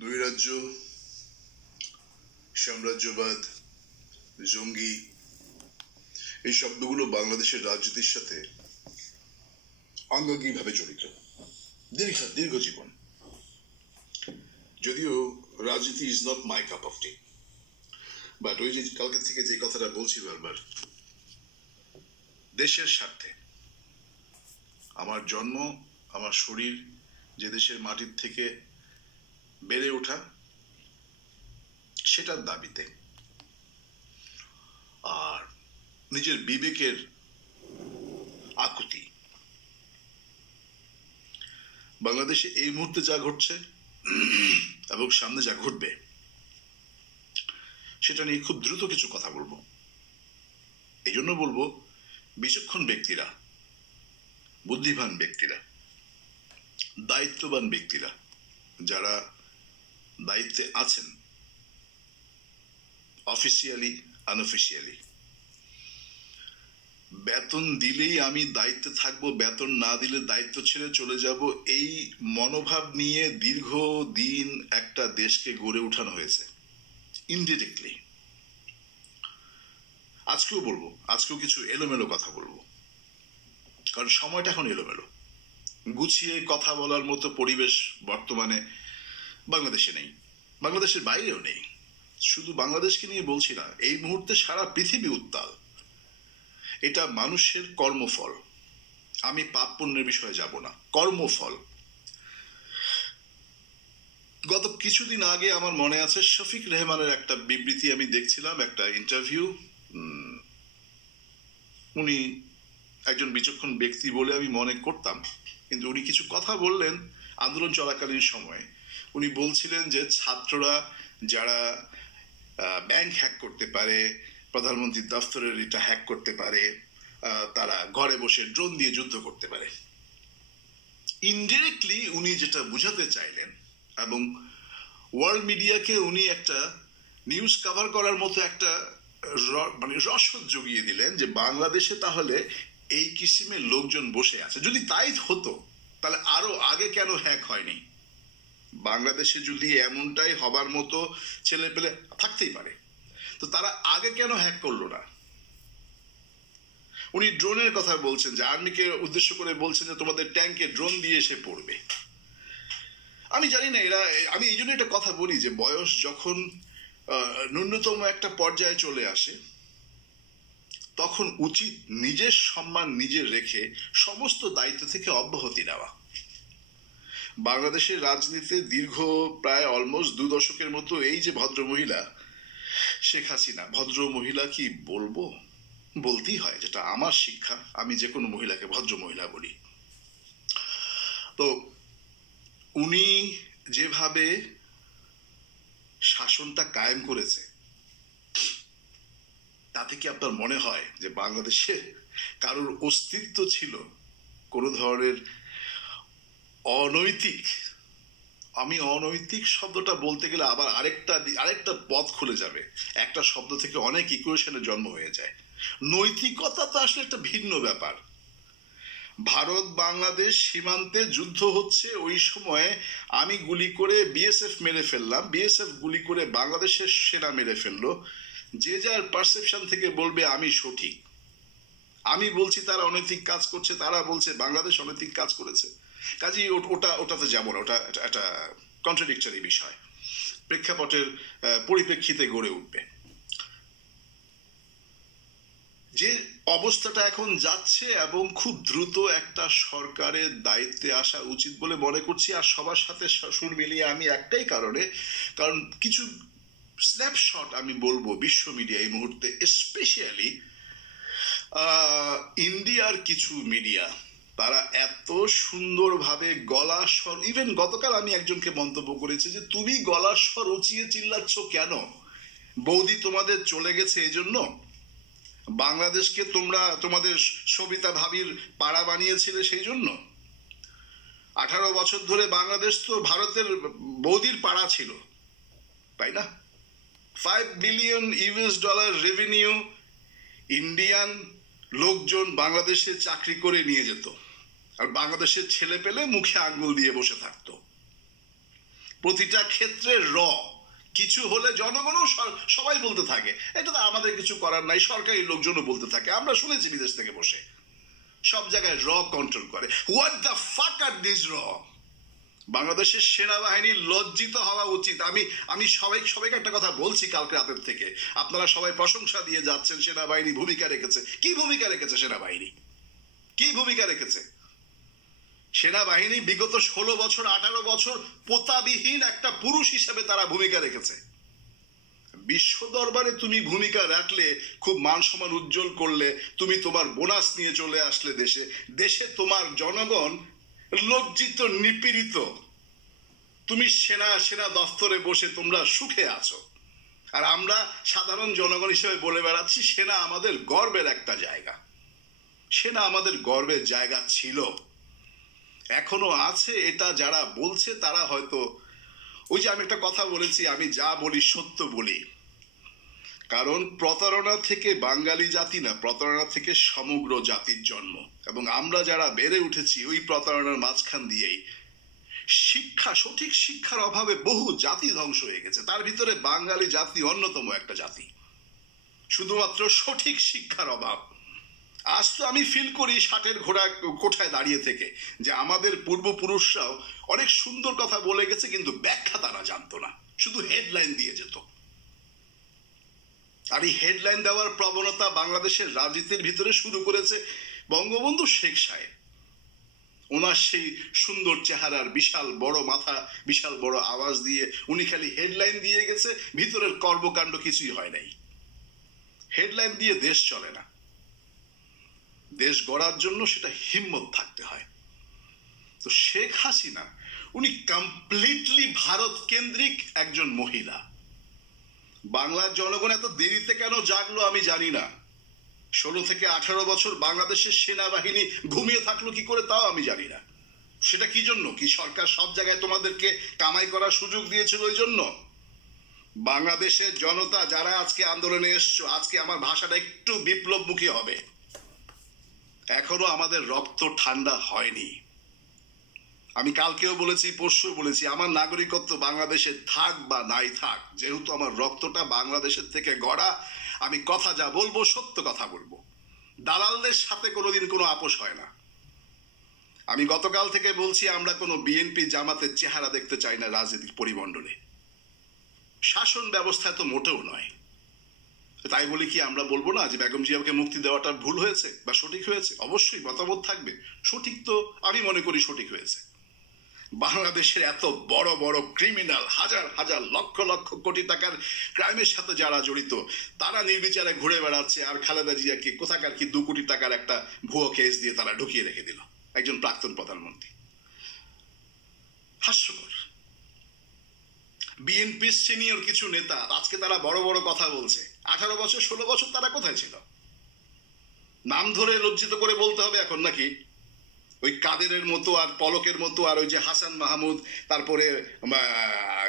নৈরাজ্য, সাম্রাজ্যবাদ, জঙ্গি এই শব্দগুলো বাংলাদেশের রাজনীতির সাথে অঙ্গাঙ্গিভাবে জড়িত। দীর্ঘ জীবন। যদিও রাজনীতি is not my cup of T, but ওই যে কালকে থেকে যে কথাটা বলছি বারবার, দেশের স্বার্থে আমার জন্ম, আমার শরীর যে দেশের মাটির থেকে বেড়ে ওঠা, সেটার দাবিতে আর নিজের বিবেকের আকুতি। বাংলাদেশে এই মুহূর্তে যা ঘটছে এবং সামনে যা ঘটবে সেটা নিয়ে খুব দ্রুত কিছু কথা বলবো। এই জন্য বলবো, বিচক্ষণ ব্যক্তিরা, বুদ্ধিমান ব্যক্তিরা, দায়িত্ববান ব্যক্তিরা যারা দায়িত্বে আছেন, অফিসিয়ালি আনঅফিসিয়ালি, বেতন দিলেই আমি দায়িত্বে থাকবো, বেতন না দিলে দায়িত্ব ছেড়ে চলে যাব, এই মনোভাব নিয়ে দীর্ঘদিন একটা দেশকে গড়ে উঠানো হয়েছে ইনডিরেক্টলি। আজকেও বলবো, আজকেও কিছু এলোমেলো কথা বলবো, কারণ সময়টা এখন এলোমেলো। গুছিয়ে কথা বলার মতো পরিবেশ বর্তমানে বাংলাদেশে নেই, বাংলাদেশের বাইরেও নেই। শুধু বাংলাদেশকে নিয়ে বলছি না, এই মুহূর্তে সারা পৃথিবী উত্তাল। এটা মানুষের কর্মফল। আমি পাপ পুণ্যের বিষয়ে যাব না, কর্মফল। গত কিছুদিন আগে আমার মনে আছে শফিক রেহমানের একটা বিবৃতি আমি দেখছিলাম, একটা ইন্টারভিউ। উনি একজন বিচক্ষণ ব্যক্তি বলে আমি মনে করতাম, কিন্তু উনি কিছু কথা বললেন আন্দোলন চলাকালীন সময়ে। উনি বলছিলেন যে ছাত্ররা যারা ব্যাংক হ্যাক করতে পারে, প্রধানমন্ত্রীর দফতরের এটা হ্যাক করতে পারে, তারা ঘরে বসে ড্রোন দিয়ে যুদ্ধ করতে পারে। ইনডিরেক্টলি উনি যেটা বুঝাতে চাইলেন, এবং ওয়ার্ল্ড মিডিয়াকে উনি একটা নিউজ কভার করার মতো একটা রসদ জুগিয়ে দিলেন যে বাংলাদেশে তাহলে এই কিসিমের লোকজন বসে আছে। যদি তাই হতো তাহলে আরো আগে কেন হ্যাক হয়নি? বাংলাদেশে যদি এমনটাই হবার মতো ছেলে পেলে থাকতেই পারে, তো তারা আগে কেন হ্যাক করলো না? উনি ড্রোনের কথা বলছেন, যে আর্মিকে উদ্দেশ্য করে বলছেন যে তোমাদের ট্যাঙ্কে ড্রোন দিয়ে এসে পড়বে। আমি জানি না এরা, আমি এই জন্য একটা কথা বলি যে বয়স যখন ন্যূনতম একটা পর্যায়ে চলে আসে, তখন উচিত নিজের সম্মান নিজে রেখে সমস্ত দায়িত্ব থেকে অব্যাহতি নেওয়া। বাংলাদেশের রাজনীতিতে দীর্ঘ প্রায় অলমোস্ট 2 দশকের মতো এই যে ভদ্র মহিলা শেখ হাসিনা, ভদ্র মহিলা কি বলবো, বলতেই হয়, যেটা আমার শিক্ষা। আমি যে কোনো মহিলাকে ভদ্র মহিলা বলি। তো উনি যেভাবে শাসনটা কায়েম করেছে, তাতে কি আপনার মনে হয় যে বাংলাদেশে কারোর অস্তিত্ব ছিল কোনো ধরনের অনৈতিক? আমি অনৈতিক শব্দটা বলতে গেলে আবার আরেকটা পথ খুলে যাবে। একটা শব্দ থেকে অনেক ইকুয়েশনের জন্ম হয়ে যায়। নৈতিকতা তো আসলে একটা ভিন্ন ব্যাপার। ভারত বাংলাদেশ সীমান্তে যুদ্ধ হচ্ছে, ওই সময়ে আমি গুলি করে বিএসএফ মেরে ফেললাম, বিএসএফ গুলি করে বাংলাদেশের সেনা মেরে ফেললো। যে যার পারসেপশন থেকে বলবে আমি সঠিক। আমি বলছি তারা অনৈতিক কাজ করছে, তারা বলছে বাংলাদেশ অনৈতিক কাজ করেছে। কাজেই ওটাতে যাবো না, ওটা একটা কন্ট্রাডিক্টরি বিষয়, প্রেক্ষাপটের পরিপ্রেক্ষিতে গড়ে উঠবে। যে অবস্থাটা এখন যাচ্ছে, এবং খুব দ্রুত একটা সরকারের দায়িত্বে আসা উচিত বলে মনে করছি। আর সবার সাথে সুর মিলিয়ে আমি একটাই কারণ কিছু স্ন্যাপশট আমি বলবো বিশ্ব মিডিয়া এই মুহূর্তে, স্পেশালি ইন্ডিয়ার কিছু মিডিয়া, তারা এত সুন্দরভাবে গলার স্বর, ইভেন গতকাল আমি একজনকে মন্তব্য করেছি যে তুমি গলার স্বর উঁচিয়ে চিল্লাচ্ছ কেন? বৌদি তোমাদের চলে গেছে এই জন্য? বাংলাদেশকে তোমরা তোমাদের সবিতা ভাবির পাড়া বানিয়েছিলে সেই জন্য? 18 বছর ধরে বাংলাদেশ তো ভারতের বৌদির পাড়া ছিল, তাই না? $5 বিলিয়ন রেভিনিউ ইন্ডিয়ান লোকজন বাংলাদেশে চাকরি করে নিয়ে যেত, আর বাংলাদেশের ছেলে পেলে মুখে আঙ্গুল দিয়ে বসে থাকতো। প্রতিটা ক্ষেত্রে কিছু হলে জনগণও সবাই বলতে থাকে এটা তো আমাদের কিছু করার নাই, সরকারি লোকজনও বলতে থাকে, আমরা শুনেছি বিদেশ থেকে বসে সব জায়গায় কন্ট্রোল করে। What the fuck R this বাংলাদেশের সেনাবাহিনী লজ্জিত হওয়া উচিত। আমি সবাইকে একটা কথা বলছি কালকে রাতের থেকে, আপনারা সবাই প্রশংসা দিয়ে যাচ্ছেন সেনাবাহিনী ভূমিকা রেখেছে। কি ভূমিকা রেখেছে সেনাবাহিনী? কি ভূমিকা রেখেছে সেনাবাহিনী? বিগত 16 বছর 18 বছর পোতাবিহীন একটা পুরুষ হিসেবে তারা ভূমিকা রেখেছে। বিশ্ব দরবারে তুমি ভূমিকা রাখলে, খুব মান সম্মান উজ্জ্বল করলে, তুমি তোমার বোনাস নিয়ে চলে আসলে দেশে তোমার জনগণ লজ্জিত নিপীড়িত, তুমি সেনা দফতরে বসে তোমরা সুখে আছো, আর আমরা সাধারণ জনগণ হিসেবে বলে বেড়াচ্ছি সেনা আমাদের গর্বের একটা জায়গা। সেনা আমাদের গর্বের জায়গা ছিল, এখনো আছে। এটা যারা বলছে তারা হয়তো, ওই যে আমি একটা কথা বলেছি, আমি যা বলি সত্য বলি, কারণ প্রতারণা থেকে বাঙালি জাতি না, প্রতারণা থেকে সমগ্র জাতির জন্ম। এবং আমরা যারা বেড়ে উঠেছি ওই প্রতারণার মাঝখান দিয়েই, সঠিক শিক্ষার অভাবে বহু জাতি ধ্বংস হয়ে গেছে, তার ভিতরে বাঙালি জাতি অন্যতম একটা জাতি, শুধুমাত্র সঠিক শিক্ষার অভাব। আজ তো আমি ফিল করি 60-এর কোঠায় দাঁড়িয়ে থেকে যে আমাদের পূর্বপুরুষরাও অনেক সুন্দর কথা বলে গেছে, কিন্তু ব্যাখ্যা তারা জানতো না, শুধু হেডলাইন দিয়ে যেত। আর এই হেডলাইন দেওয়ার প্রবণতা বাংলাদেশের রাজনীতির ভিতরে শুরু করেছে বঙ্গবন্ধু শেখ সাহেব। ওনার সেই সুন্দর চেহারার, বিশাল বড় মাথা, বিশাল বড় আওয়াজ দিয়ে উনি খালি হেডলাইন দিয়ে গেছে, ভিতরের কর্মকাণ্ড কিছুই হয় নাই। হেডলাইন দিয়ে দেশ চলে না, দেশ গড়ার জন্য সেটা হিম্মত থাকতে হয়। তো শেখ হাসিনা উনি কমপ্লিটলি ভারত কেন্দ্রিক একজন মহিলা। বাংলার জনগণ এত দেরিতে কেন জাগলো আমি জানি না। 16 থেকে 18 বছর বাংলাদেশের সেনাবাহিনী ঘুমিয়ে থাকলো কি করে তাও আমি জানি না। সেটা কি জন্য? কি সরকার সব জায়গায় তোমাদেরকে কামাই করার সুযোগ দিয়েছিল ওই জন্য? বাংলাদেশের জনতা যারা আজকে আন্দোলনে এসছো, আজকে আমার ভাষাটা একটু বিপ্লবমুখী হবে, এখনো আমাদের রক্ত ঠান্ডা হয়নি। আমি কালকেও বলেছি, পরশু বলেছি, আমার নাগরিকত্ব বাংলাদেশে থাক বা নাই থাক, যেহেতু আমার রক্তটা বাংলাদেশের থেকে গড়া, আমি কথা যা বলবো সত্য কথা বলবো। দালালদের সাথে কোনোদিন কোনো আপোষ হয় না। আমি গতকাল থেকে বলছি আমরা কোনো বিএনপি জামাতের চেহারা দেখতে চাই না রাজনৈতিক পরিমণ্ডলে, শাসন ব্যবস্থায় তো মোটেও নয়। তাই বলি কি আমরা বলবো না যে বেগম জিয়াকে মুক্তি দেওয়াটা ভুল হয়েছে বা সঠিক হয়েছে? অবশ্যই মতামত থাকবে। সঠিক তো আমি মনে করি সঠিক হয়েছে। বাংলাদেশের এত বড় বড় ক্রিমিনাল, হাজার হাজার লক্ষ লক্ষ কোটি টাকার ক্রাইমের সাথে যারা জড়িত, তারা নির্বিচারে ঘুরে বেড়াচ্ছে, আর খালেদা জিয়াকে কোথাকার কি 2 কোটি টাকার একটা ভুয়ো কেস দিয়ে তারা ঢুকিয়ে রেখে দিল, একজন প্রাক্তন প্রধানমন্ত্রী। হাস্যকর। বিএনপির সিনিয়র কিছু নেতা আজকে তারা বড় বড় কথা বলছে। 18 বছর 16 বছর তারা কোথায় ছিল? নাম ধরে লজ্জিত করে বলতে হবে এখন নাকি? ওই কাদেরের মতো আর পলকের মতো আর ওই যে হাসান মাহমুদ, তারপরে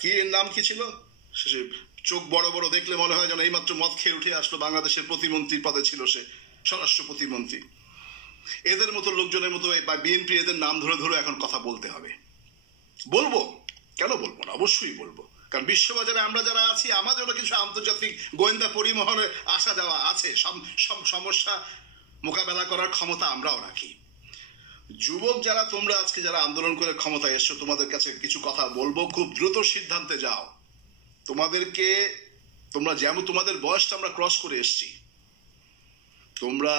কি এর নাম কি ছিল, চোখ বড় বড় দেখলে মনে হয় যেন এইমাত্র মদ খেয়ে উঠে আসলো, বাংলাদেশের প্রতিমন্ত্রীর পদে ছিল সে, স্বরাষ্ট্র প্রতিমন্ত্রী। এদের মতো লোকজনের মতো বা বিএনপি এদের নাম ধরে ধরে এখন কথা বলতে হবে। বলবো, কেন বলবো না, অবশ্যই বলবো। কারণ বিশ্ববাজারে আমরা যারা আছি আমাদেরও কিছু আন্তর্জাতিক গোয়েন্দা পরিমহলে আসা যাওয়া আছে, সব সমস্যা মোকাবেলা করার ক্ষমতা আমরাও রাখি। যুবক যারা তোমরা আজকে যারা আন্দোলন করে ক্ষমতায় এসছো, তোমাদের কাছে কিছু কথা বলবো, খুব দ্রুত সিদ্ধান্তে যাও। তোমরা যেমন তোমাদের বয়সটা আমরা ক্রস করে এসছি, তোমরা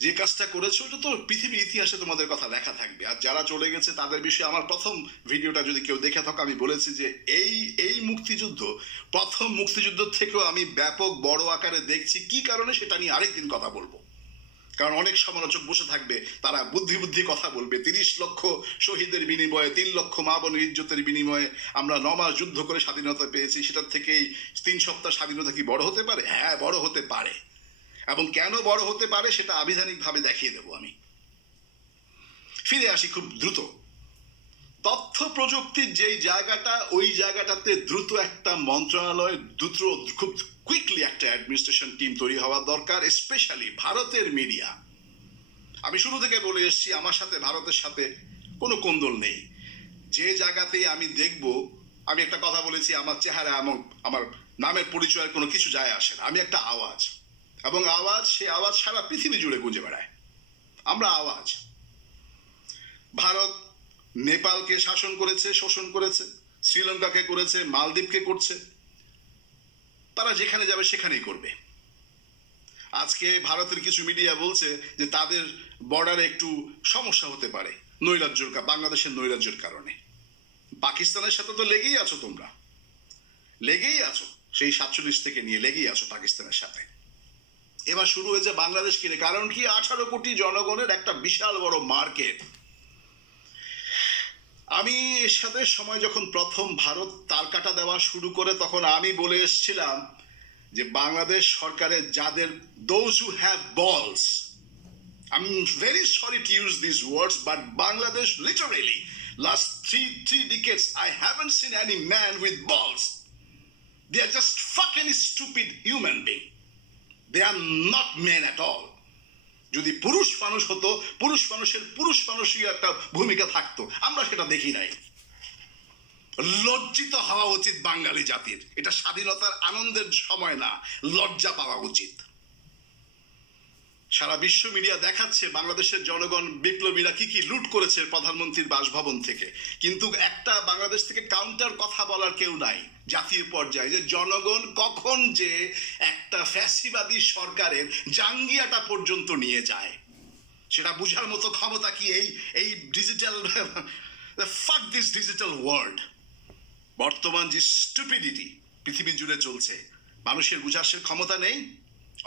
যে কাজটা করেছো এটা তো পৃথিবীর ইতিহাসে তোমাদের কথা লেখা থাকবে। আর যারা চলে গেছে তাদের বিষয়ে আমার প্রথম ভিডিওটা যদি কেউ দেখে থাকো, আমি বলেছি যে এই মুক্তিযুদ্ধ, প্রথম মুক্তিযুদ্ধ থেকেও আমি ব্যাপক বড় আকারে দেখছি। কি কারণে সেটা নিয়ে আরেকদিন কথা বলবো, কারণ অনেক সমালোচক বসে থাকবে, তারা বুদ্ধি কথা বলবে। 30 লক্ষ শহীদের বিনিময়ে, 3 লক্ষ মা বোনের ইজ্জতের বিনিময়ে আমরা 9 মাস যুদ্ধ করে স্বাধীনতা পেয়েছি, সেটার থেকেই 3 সপ্তাহ স্বাধীনতা কি বড় হতে পারে? হ্যাঁ, বড় হতে পারে। এবং কেন বড় হতে পারে সেটা আবিধানিকভাবে দেখিয়ে দেব আমি। ফিরে আসি খুব দ্রুত। তথ্য প্রযুক্তির যেই জায়গাটা, ওই জায়গাটাতে দ্রুত একটা মন্ত্রণালয়, দ্রুত খুব কুইকলি একটা অ্যাডমিনিস্ট্রেশন টিম তৈরি হওয়া দরকার, স্পেশালি ভারতের মিডিয়া। আমি শুরু থেকে বলে এসেছি আমার সাথে ভারতের সাথে কোনো কোন্দল নেই। যে জায়গাতেই আমি দেখব আমি একটা কথা বলেছি, আমার চেহারা এবং আমার নামের পরিচয়ের কোনো কিছু যায় আসে না। আমি একটা আওয়াজ, এবং সে আওয়াজ সারা পৃথিবী জুড়ে গুঁজে বেড়ায়। আমরা আওয়াজ। ভারত নেপালকে শাসন করেছে, শোষণ করেছে, শ্রীলঙ্কাকে করেছে, মালদ্বীপকে করছে। তারা যেখানে যাবে সেখানেই করবে। আজকে ভারতের কিছু মিডিয়া বলছে যে তাদের বর্ডারে একটু সমস্যা হতে পারে বাংলাদেশের নৈরাজ্যের কারণে। পাকিস্তানের সাথে তো লেগেই আছো, তোমরা লেগেই আছো, সেই 47 থেকে নিয়ে লেগেই আছো পাকিস্তানের সাথে। এবার শুরু হয়েছে বাংলাদেশ কিনে। কারণ কি, 18 কোটি জনগণের একটা বিশাল বড় মার্কেট। আমি এর সাথে সময় যখন প্রথম ভারত তার কাটা দেওয়া শুরু করে, তখন আমি বলে এসেছিলাম যে বাংলাদেশ সরকারের যাদের those who have balls, I'm very sorry to use these words, but Bangladesh literally last three decades I haven't seen any man with balls. They are just fucking stupid human being. They are not men at all. যদি পুরুষ মানুষ হতো, পুরুষ মানুষই একটা ভূমিকা থাকতো, আমরা সেটা দেখি নাই। লজ্জিত হওয়া উচিত বাঙালি জাতির। এটা স্বাধীনতার আনন্দের সময় না, লজ্জা পাওয়া উচিত। সারা বিশ্ব মিডিয়া দেখাচ্ছে বাংলাদেশের জনগণ, বিপ্লবীরা কি লুট করেছে প্রধানমন্ত্রীর বাসভবন থেকে, কিন্তু একটা বাংলাদেশ থেকে কাউন্টার কথা বলার কেউ নাই জাতীয় পর্যায়ে, যে জনগণ কখন যে একটা ফ্যাসিবাদী সরকারের জাঙ্গিয়াটা পর্যন্ত নিয়ে যায়, সেটা বুঝার মতো ক্ষমতা কি এই ডিজিটাল ফাক দিস ডিজিটাল ওয়ার্ল্ড। বর্তমান যে স্টুপিডিটি পৃথিবী জুড়ে চলছে, মানুষের বুঝার সে ক্ষমতা নেই?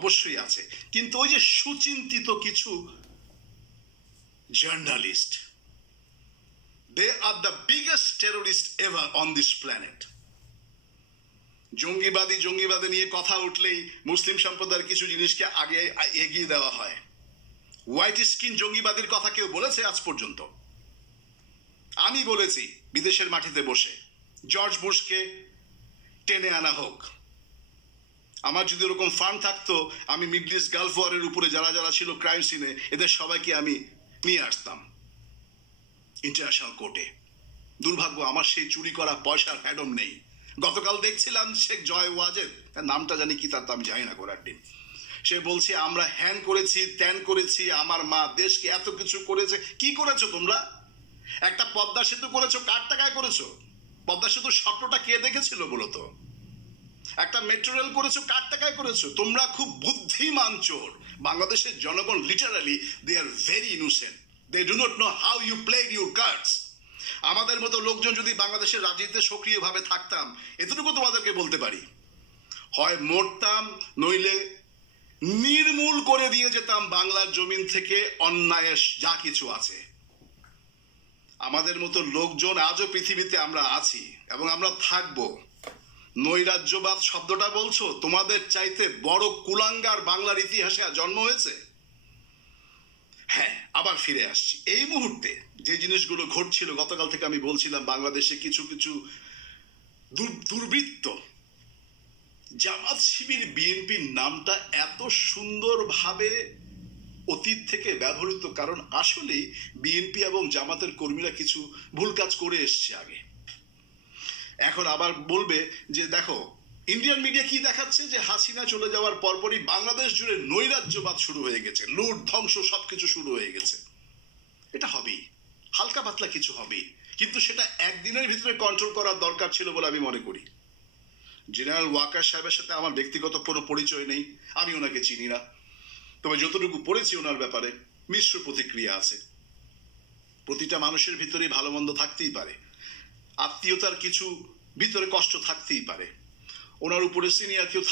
অবশ্যই আছে। কিন্তু ওই যে সুচিন্তিত কিছু journalist, they are the biggest terrorist ever on this planet. জঙ্গিবাদী নিয়ে কথা উঠলেই মুসলিম সম্প্রদায়ের কিছু জিনিসকে আগে এগিয়ে দেওয়া হয়। হোয়াইট স্কিন জঙ্গিবাদীর কথা কেউ বলেছে আজ পর্যন্ত? আমি বলেছি বিদেশের মাটিতে বসে, জর্জ বুশকে টেনে আনা হোক। আমার যদি ওরকম ফান্ড থাকতো, আমি মিডল ইস্ট গালফ ওয়ারের উপরে যারা ছিল ক্রাইম সিনে, এদের সবাইকে আমি নিয়ে আসতাম ইন্টারন্যাশনাল কোর্টে। দুর্ভাগ্য, আমার সেই চুরি করা পয়সার হ্যাডম নেই। গতকাল দেখছিলাম শেখ জয় ওয়াজেদ, নামটা জানি কি তার, তো আমি জানি না ঘোরার দিন, সে বলছে আমরা হ্যান করেছি, ত্যান করেছি, আমার মা দেশকে এত কিছু করেছে। কি করেছো তোমরা? একটা পদ্মা সেতু করেছো, কার টাকায় করেছো? পদ্মা সেতুর স্বপ্নটা কে দেখেছিল বলো তো? একটা মেট্রো রেল করেছো, কার টাকায় করেছো? তোমরা খুব বুদ্ধিমান চোর। বাংলাদেশের জনগণ literally they are very innocent, they do not know how you played your cards. আমাদের মতো লোকজন যদি বাংলাদেশের রাজনীতিতে সক্রিয়ভাবে থাকতাম, এতটুকু তোমাদেরকে বলতে পারি, হয় মরতাম, নইলে নির্মূল করে দিয়ে যেতাম বাংলার জমিন থেকে অন্যায়ের যা কিছু আছে। আমাদের মতো লোকজন আজও পৃথিবীতে আমরা আছি এবং আমরা থাকবো। নৈরাজ্যবাদ শব্দটা বলছো, তোমাদের চাইতে বড় কুলাঙ্গার বাংলার ইতিহাসে জন্ম হয়েছে? হ্যাঁ, আবার ফিরে আসছি। এই মুহূর্তে যে জিনিসগুলো ঘটছিল, গতকাল থেকে আমি বলছিলাম, বাংলাদেশে কিছু দুর্বৃত্ত, জামাত শিবির বিএনপির নামটা এত সুন্দরভাবে অতীত থেকে ব্যবহৃত, কারণ আসলেই বিএনপি এবং জামাতের কর্মীরা কিছু ভুল কাজ করে এসছে আগে। এখন আবার বলবে যে দেখো ইন্ডিয়ান মিডিয়া কি দেখাচ্ছে, যে হাসিনা চলে যাওয়ার পরপরই বাংলাদেশ জুড়ে নৈরাজ্যবাদ শুরু হয়ে গেছে, লুট ধ্বংস সবকিছু শুরু হয়ে গেছে। এটা হবেই, হালকা পাতলা কিছু হবেই, কিন্তু সেটা একদিনের ভিতরে কন্ট্রোল করার দরকার ছিল বলে আমি মনে করি। জেনারেল ওয়াকার সাহেবের সাথে আমার ব্যক্তিগত কোনো পরিচয় নেই, আমি ওনাকে চিনি না, তবে যতটুকু পড়েছি ওনার ব্যাপারে মিশ্র প্রতিক্রিয়া আছে। প্রতিটা মানুষের ভিতরে ভালো মন্দ থাকতেই পারে, আত্মীয়তার কিছু ভিতরে কষ্ট থাকতেই পারে, ওনার উপরে সিনিয়র কেউ